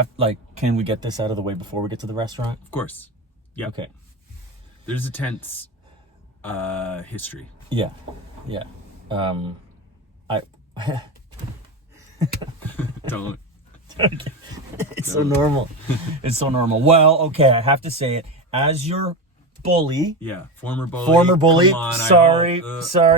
have, like, can we get this out of the way before we get to the restaurant? Of course. Yeah. Okay. There's a tense history. Yeah. Yeah. I Don't. It's so normal. It's so normal. Well, okay, I have to say it. As your bully. Yeah, former bully. Sorry.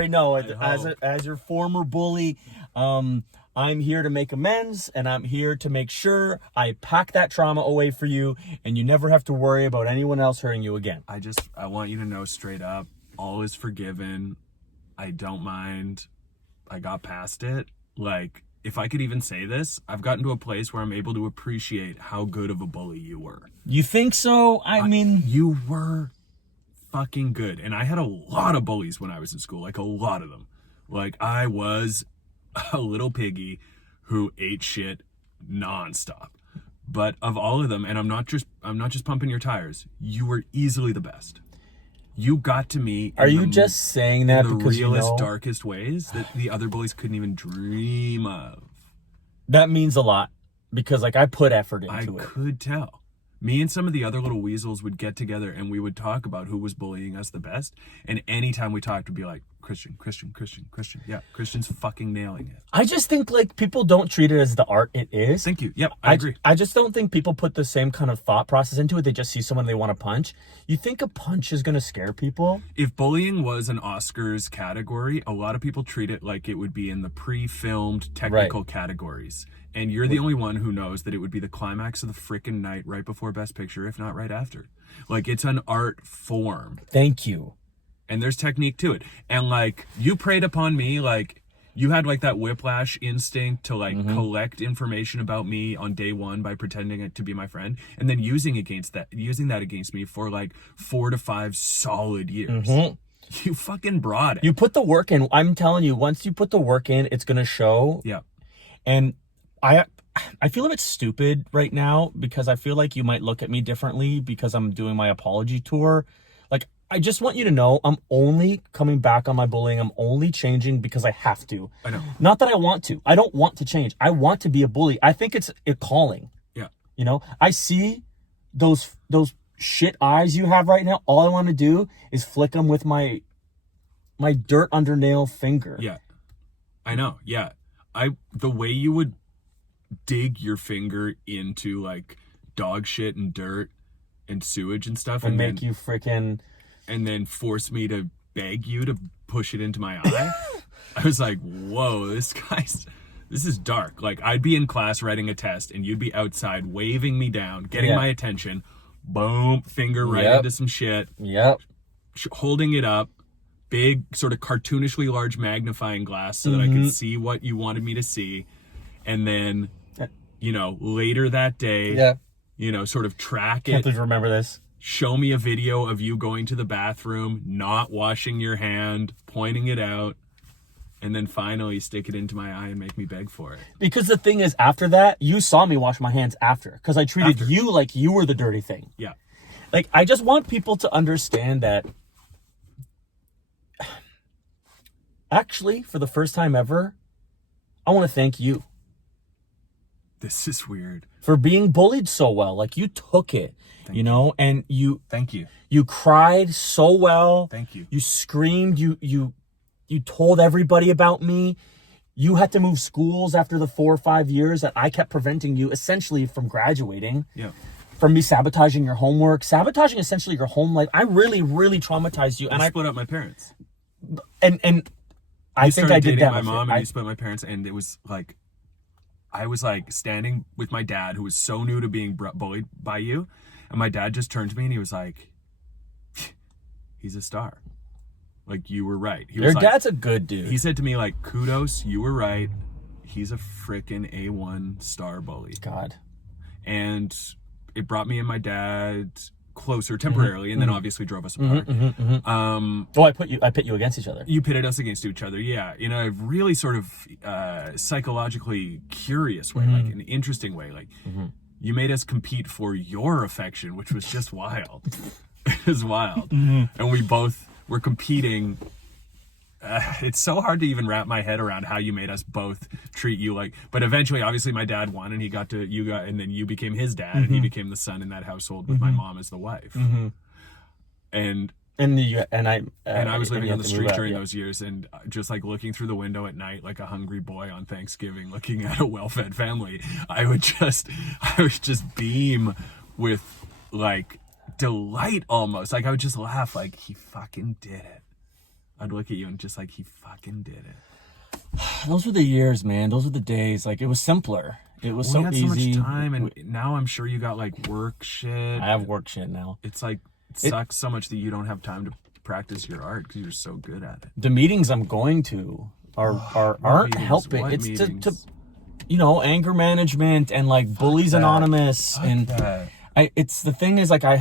No, hope. as your former bully, I'm here to make amends, and I'm here to make sure I pack that trauma away for you, and you never have to worry about anyone else hurting you again. I want you to know straight up, all is forgiven. I don't mind. I got past it. Like, if I could even say this, I've gotten to a place where I'm able to appreciate how good of a bully you were. You think so? I mean, you were fucking good. And I had a lot of bullies when I was in school, like a lot of them. Like, I was a little piggy who ate shit nonstop. But of all of them, and I'm not just pumping your tires, you were easily the best. You got to me. Are you just saying that because you know? The realest, you know? darkest ways that the other bullies couldn't even dream of. That means a lot because, like, I put effort into it. I could tell. Me and some of the other little weasels would get together and we would talk about who was bullying us the best. And anytime we talked, we'd be like, Christian. Yeah, Christian's fucking nailing it. I just think, like, people don't treat it as the art it is. Thank you. Yep, I agree. I just don't think people put the same kind of thought process into it. They just see someone they want to punch. You think a punch is going to scare people? If bullying was an Oscars category, a lot of people treat it like it would be in the pre-filmed technical categories. And you're the only one who knows that it would be the climax of the frickin' night right before Best Picture, if not right after. Like, it's an art form. Thank you. And there's technique to it. And, like, you preyed upon me, like, you had, like, that whiplash instinct to, like, collect information about me on day one by pretending it to be my friend, and then using that against me for, like, 4 to 5 solid years. You fucking brought it. You put the work in. I'm telling you, once you put the work in, it's going to show. Yeah. And I feel a bit stupid right now because I feel like you might look at me differently because I'm doing my apology tour. Like, I just want you to know I'm only coming back on my bullying. I'm only changing because I have to. I know. Not that I want to. I don't want to change. I want to be a bully. I think it's a calling. Yeah. You know, I see those shit eyes you have right now. All I want to do is flick them with my dirt under nail finger. Yeah. I know. Yeah. The way you would dig your finger into, like, dog shit and dirt and sewage and stuff and make you freaking, and then force me to beg you to push it into my eye. I was like, whoa, this is dark. Like, I'd be in class writing a test and you'd be outside waving me down, getting my attention, boom, finger right into some shit, holding it up, big sort of cartoonishly large magnifying glass so that I could see what you wanted me to see. And then, you know, later that day, you know, sort of track can't it. believe you remember this. Show me a video of you going to the bathroom, not washing your hand, pointing it out, and then finally stick it into my eye and make me beg for it. Because the thing is, after that, you saw me wash my hands after. Because I treated you like you were the dirty thing. Yeah. Like, I just want people to understand that, actually, for the first time ever, I want to thank you. This is weird. For being bullied so well. Like, you took it, you know, and you... Thank you. You cried so well. Thank you. You screamed. You told everybody about me. You had to move schools after the 4 or 5 years that I kept preventing you, essentially, from graduating. Yeah. From me sabotaging your homework. Sabotaging, essentially, your home life. I really, really traumatized you. I split up my parents. And I think I did that. My mom and you split my parents, and it was like... I was like standing with my dad, who was so new to being bullied by you. And my dad just turned to me and he was like, he's a star. Like, you were right. Your dad's a good dude. He said to me, like, kudos, you were right. He's a freaking A1 star bully. God. And it brought me and my dad closer temporarily, and then obviously drove us apart. I pit you against each other. You pitted us against each other, yeah, in a really sort of psychologically curious way, like an interesting way. Like, you made us compete for your affection, which was just wild. It was wild. And we both were competing it's so hard to even wrap my head around how you made us both treat you like. But eventually, obviously, my dad won, and and then you became his dad, and he became the son in that household with my mom as the wife. And I was living on the street during those years, and just like looking through the window at night, like a hungry boy on Thanksgiving, looking at a well-fed family, I would just beam with like delight almost. Like I would just laugh, like he fucking did it. I'd look at you and just like, he fucking did it. Those were the years, man. Those were the days. Like, it was simpler. It was so easy. We had so much time, and now I'm sure you got like work shit. I have work shit now. It's like, it sucks so much that you don't have time to practice your art because you're so good at it. The meetings I'm going to aren't helping. It's to you know, anger management and like Bullies Anonymous. It's the thing is like I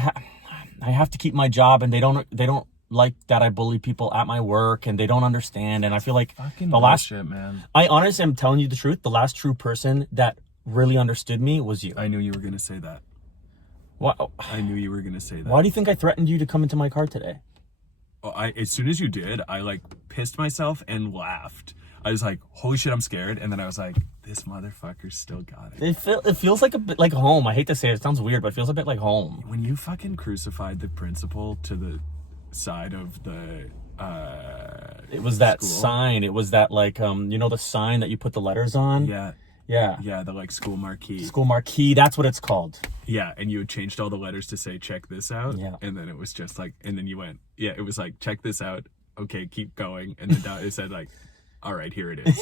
have to keep my job, and they don't like that I bully people at my work, and they don't understand. And I feel like fucking bullshit, man. I honestly am telling you the truth. The last true person that really understood me was you. I knew you were gonna say that. Wow. I knew you were gonna say that. Why do you think I threatened you to come into my car today? As soon as you did, I like pissed myself and laughed. I was like, holy shit, I'm scared. And then I was like, this motherfucker still got it. It feels like a bit like home. I hate to say it. It sounds weird, but it feels a bit like home. When you fucking crucified the principal to the side of the it was that school. sign. It was that like you know, the sign that you put the letters on? Yeah, the like school marquee. School marquee, that's what it's called. Yeah, and you had changed all the letters to say check this out. Yeah. And then it was just like, and then you went, yeah, it was like check this out, okay, keep going. And then it said like, all right, here it is.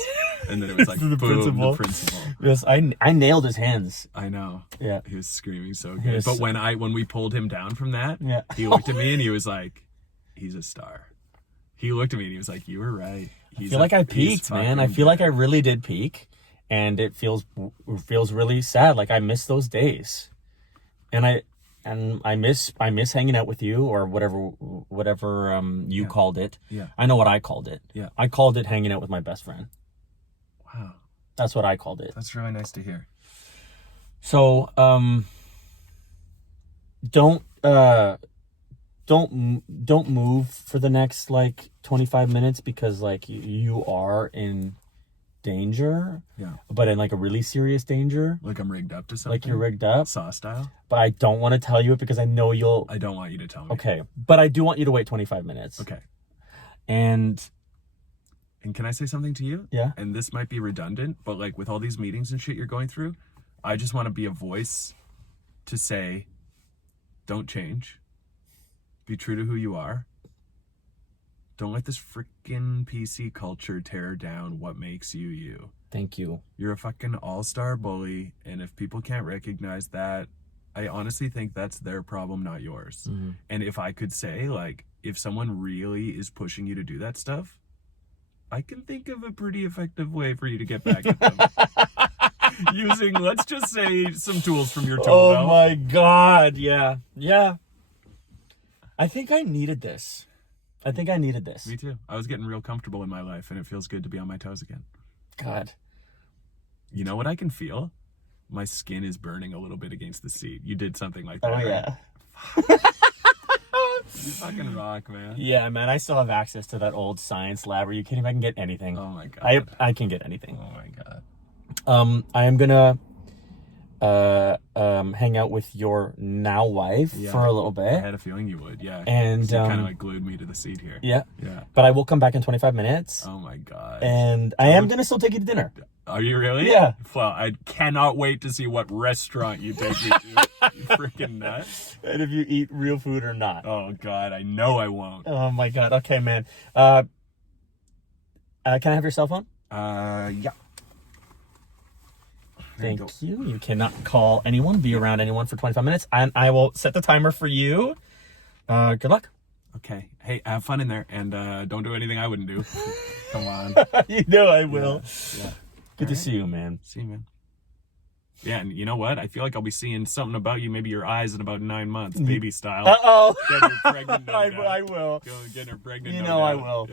And then it was like, the boom, the principal. Yes, I nailed his hands. I know. Yeah. He was screaming so good. But when we pulled him down from that, he looked at me and he was like, he's a star. He looked at me and he was like, you were right. I feel like I peaked, man. I feel like I really did peak, and it feels really sad. Like I miss those days, and I miss hanging out with you, or whatever you called it. Yeah. I know what I called it. Yeah. I called it hanging out with my best friend. Wow. That's what I called it. That's really nice to hear. So don't move for the next like 25 minutes, because like you are in danger. Yeah. But in like a really serious danger. Like I'm rigged up to something. Like you're rigged up. Saw style. But I don't want to tell you it because I know you'll. I don't want you to tell me. Okay. But I do want you to wait 25 minutes. Okay. And can I say something to you? Yeah. And this might be redundant, but like with all these meetings and shit you're going through, I just want to be a voice to say, don't change. Be true to who you are. Don't let this freaking PC culture tear down what makes you you. Thank you. You're a fucking all-star bully, and if people can't recognize that, I honestly think that's their problem, not yours. Mm-hmm. And if I could say, like, if someone really is pushing you to do that stuff, I can think of a pretty effective way for you to get back at them. Using, let's just say, some tools from your tool belt. Oh my God. Yeah. Yeah. I think I needed this. Me too. I was getting real comfortable in my life, and it feels good to be on my toes again. God. You know what I can feel? My skin is burning a little bit against the seat. You did something like that. Oh, right? yeah. You fucking rock, man. Yeah, man. I still have access to that old science lab. Are you kidding? I can get anything. Oh, my God. I can get anything. Oh, my God. I am gonna hang out with your now wife for a little bit. I had a feeling you would, yeah. And you kind of like glued me to the seat here. Yeah. Yeah. But I will come back in 25 minets. Oh my God. And I am gonna still take you to dinner. Are you really? Yeah. Well, I cannot wait to see what restaurant you take me to. You freaking nut. And if you eat real food or not. Oh God, I know I won't. Oh my God. Okay, man. Can I have your cell phone? Yeah. Thank you. You cannot call anyone, be around anyone for 25 minutes. And I will set the timer for you. Good luck. Okay. Hey, have fun in there, and don't do anything I wouldn't do. Come on. You know I will. Yeah. Good to see you, man. See you, man. Yeah, and you know what? I feel like I'll be seeing something about you, maybe your eyes, in about 9 months, baby style. Uh-oh. Getting her pregnant. I will. Getting her pregnant. You know I will.